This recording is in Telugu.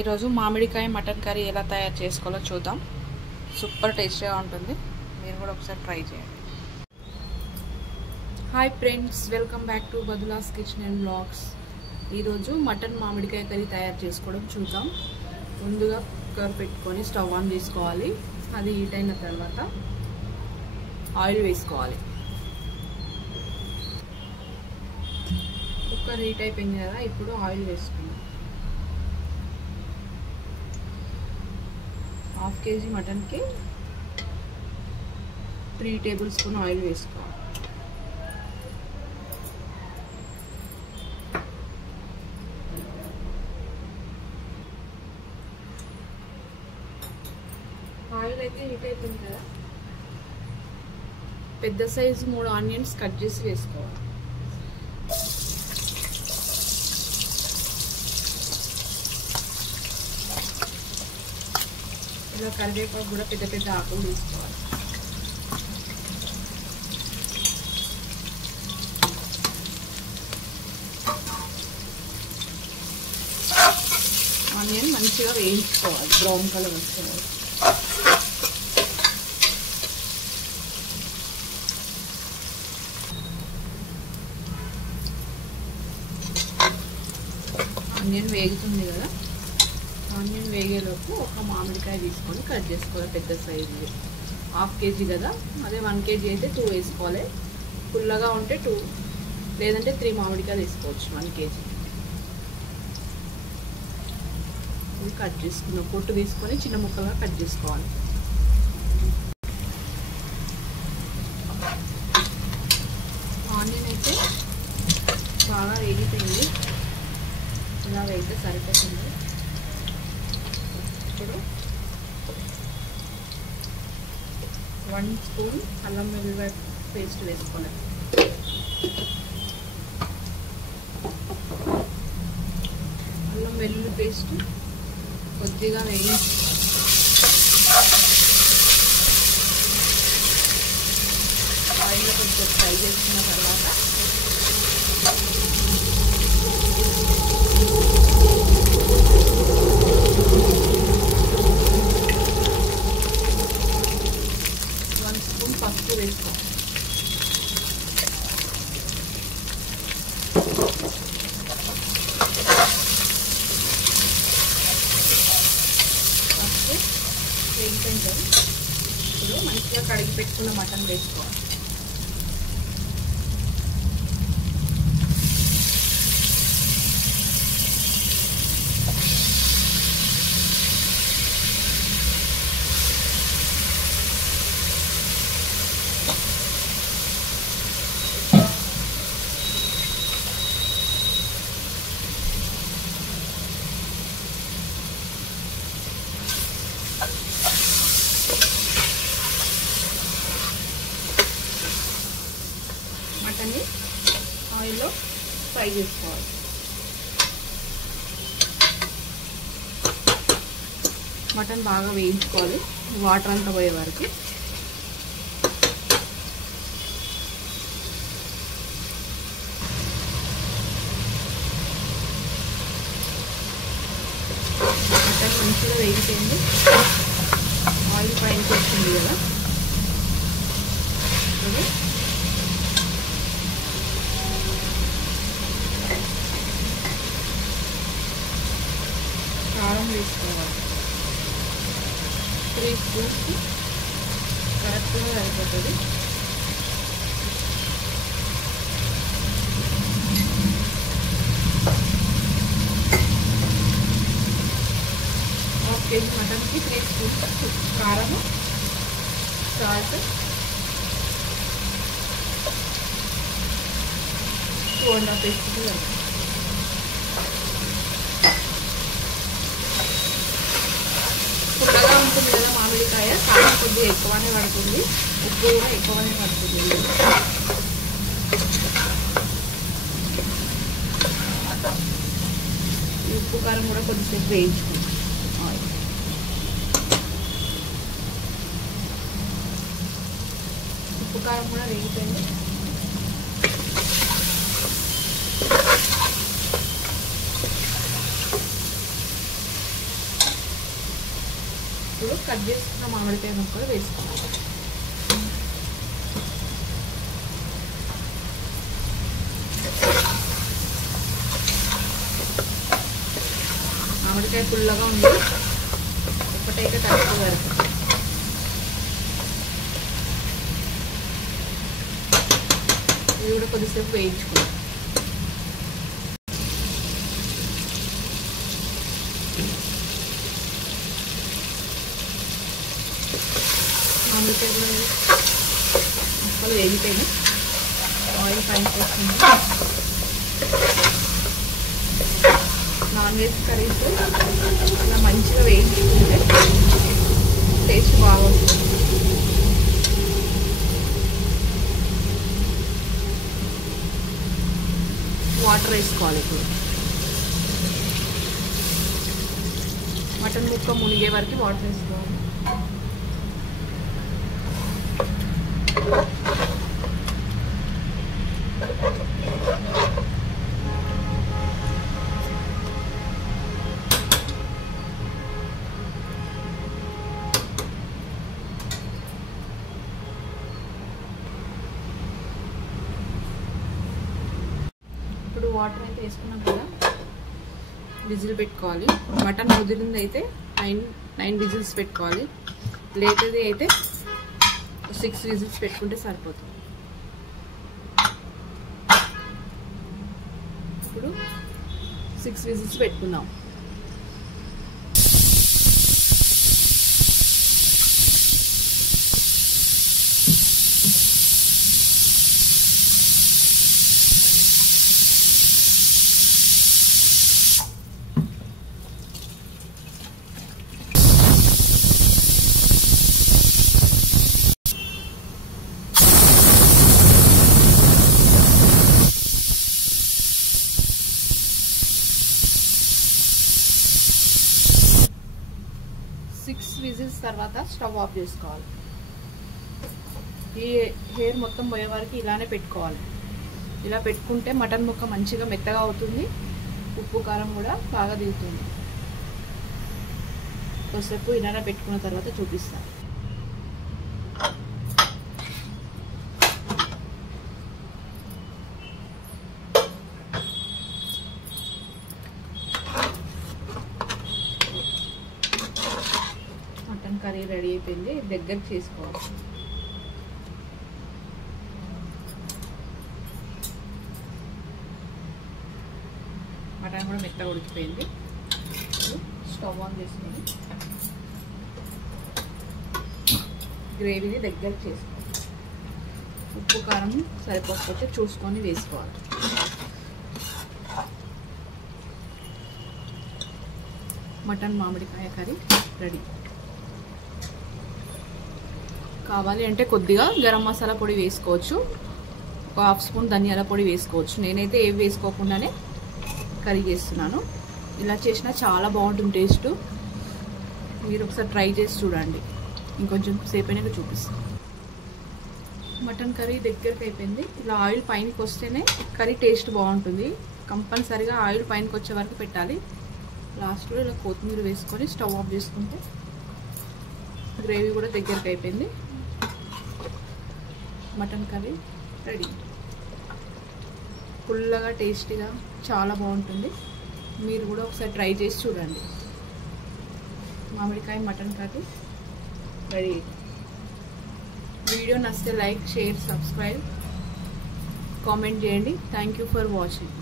ఈరోజు మామిడికాయ మటన్ కర్రీ ఎలా తయారు చేసుకోవాలో చూద్దాం. సూపర్ టేస్టీగా ఉంటుంది. మీరు కూడా ఒకసారి ట్రై చేయండి. Hi friends, welcome back to బదులాస్ కిచెన్ అండ్ బ్లాగ్స్. ఈరోజు మటన్ మామిడికాయ కర్రీ తయారు చేసుకోవడం చూద్దాం. ముందుగా కుక్కర్ పెట్టుకొని స్టవ్ ఆన్ చేసుకోవాలి. అది హీట్ అయిన తర్వాత ఆయిల్ వేసుకోవాలి. కుక్కర్ హీట్ అయిపోయింది కదా, ఇప్పుడు ఆయిల్ వేసుకుందాం. 1/2 kg మటన్కి 3 టేబుల్ స్పూన్ ఆయిల్ వేసుకోవాలి. ఆయిల్ అయితే హీట్ అయిపోయింది కదా, పెద్ద సైజు 3 ఆనియన్స్ కట్ చేసి వేసుకోవాలి. ఇలా కరివేపాకు కూడా పెద్ద పెద్ద ఆకులు తీసుకోవాలి. ఆనియన్ మంచిగా వేయించుకోవాలి, బ్రౌన్ కలర్ వస్తుంది. ఆనియన్ వేగుతుంది కదా, ఆనియన్ వేగేలోపు ఒక మామిడికాయ తీసుకొని కట్ చేసుకోవాలి పెద్ద సైజు. 1/2 kg కదా, అదే 1 kg అయితే 2 వేసుకోవాలి. పుల్లగా ఉంటే 2 లేదంటే 3 మామిడికాయలు వేసుకోవచ్చు 1 kg. ఇది కట్ చేసుకున్నాం, పొట్టు తీసుకొని చిన్న ముక్కలుగా కట్ చేసుకోవాలి. ఆనియన్ అయితే బాగా వేగిపోయింది, ఇలా వేగితే సరిపోతుంది. ఇప్పుడు 1 స్పూన్ అల్లం వెల్లుల్లి పేస్ట్ వేసుకోవాలి. అల్లం వెల్లుల్లి పేస్ట్ కొద్దిగా వేయించి ఆయిల్లో కొంచెం ఫ్రై చేసుకున్న తర్వాత పసుపు వేసుకోవాలి. పసుపు వేయించండి. ఇప్పుడు మంచిగా కడిగి పెట్టుకున్న మటన్ వేసుకోవాలి. మటన్ని ఆయిల్లో ఫ్రై చేసుకోవాలి. మటన్ బాగా వేయించుకోవాలి, వాటర్ అంతా పోయే వరకు. మటన్ మంచిగా వేగిపోయింది, ఆయిల్ పైన వచ్చింది కదా. కారం వేసుకోవాలి. 3 స్పూన్స్ కరెక్ట్గా సరిపోతుంది. హాఫ్ కేజీ మటన్కి 3 స్పూన్స్ కారం, సాల్ట్, 2.5 స్పూన్స్. పుల్లగా ఉంటుంది కదా మామిడికాయ, కారం కొద్దిగా ఎక్కువనే పడుతుంది, ఉప్పు కూడా ఎక్కువనే పడుతుంది. ఈ ఉప్పు కారం కూడా కొద్దిసేపు వేయించుకుంటాం. ఉప్పు కారం కూడా వేగిపోయింది. ఇప్పుడు కట్ చేసుకున్న మామిడికాయ ముక్కలు వేసుకోవాలి. మామిడికాయ పుల్లగా ఉంది, ఒకటైతే తక్కువ వరకు. ఇది కూడా కొద్దిసేపు వేయించుకోవాలి. మామిడికాయ కూడా ముక్కలు వేగిపోయినాయి, ఆయిల్ పైకి వస్తుంది. నాన్ వెజ్ కర్రీస్ అలా మంచిగా వేయించుకుంటే టేస్ట్ బాగుంటుంది. వాటర్ వేసుకోవాలి. ఇప్పుడు మటన్ ముక్క మునిగే వరకు వాటర్ వేసుకోవాలి. ఇప్పుడు వాటర్ అయితే వేసుకున్నాం కదా, విజిల్ పెట్టుకోవాలి. మటన్ ముదిరింది అయితే 9 విజిల్స్ పెట్టుకోవాలి. లేతది అయితే 6 విజిల్స్ పెట్టుకుంటే సరిపోతుంది. ఇప్పుడు 6 విజిల్స్ పెట్టుకుందాం. విజిల్స్ తర్వాత స్టవ్ ఆఫ్ చేసుకోవాలి. ఈ హెయిర్ మొత్తం పోయే వరకు ఇలానే పెట్టుకోవాలి. ఇలా పెట్టుకుంటే మటన్ ముక్క మంచిగా మెత్తగా అవుతుంది, ఉప్పు కారం కూడా బాగా దిగుతుంది. కొద్దిసేపు ఇలానే పెట్టుకున్న తర్వాత చూపిస్తాను. మటన్ కర్రీ రెడీ అయిపోయింది, దగ్గరికి చేసుకోవాలి. మటన్ కూడా మెత్తగా ఉడికిపోయింది. స్టవ్ ఆన్ చేసుకొని గ్రేవీని దగ్గరికి చేసుకోవాలి. ఉప్పు కారం సరిపోకపోతే చూసుకొని వేసుకోవాలి. మటన్ మామిడికాయ కర్రీ రెడీ. కావాలి అంటే కొద్దిగా గరం మసాలా పొడి వేసుకోవచ్చు, ఒక హాఫ్ స్పూన్ ధనియాల పొడి వేసుకోవచ్చు. నేనైతే ఏవి వేసుకోకుండానే కర్రీ చేస్తున్నాను. ఇలా చేసినా చాలా బాగుంటుంది టేస్ట్. మీరు ఒకసారి ట్రై చేసి చూడండి. ఇంకొంచెం సేపు అయినాక చూపిస్తాను. మటన్ కర్రీ దగ్గరికి అయిపోయింది. ఇలా ఆయిల్ పైనకి వస్తేనే కర్రీ టేస్ట్ బాగుంటుంది. కంపల్సరీగా ఆయిల్ పైనకి వచ్చే వరకు పెట్టాలి. లాస్ట్లో ఇలా కొత్తిమీర వేసుకొని స్టవ్ ఆఫ్ చేసుకుంటే గ్రేవీ కూడా దగ్గరికి అయిపోయింది. Mutton curry ready. పుల్లగా టేస్టీగా చాలా బాగుంటుంది. మీరు కూడా ఒకసారి ట్రై చేసి చూడండి. మామిడికాయ మటన్ కర్రీ రెడీ. వీడియో నచ్చితే లైక్, షేర్, సబ్స్క్రైబ్, కామెంట్ చేయండి. Thank you for watching.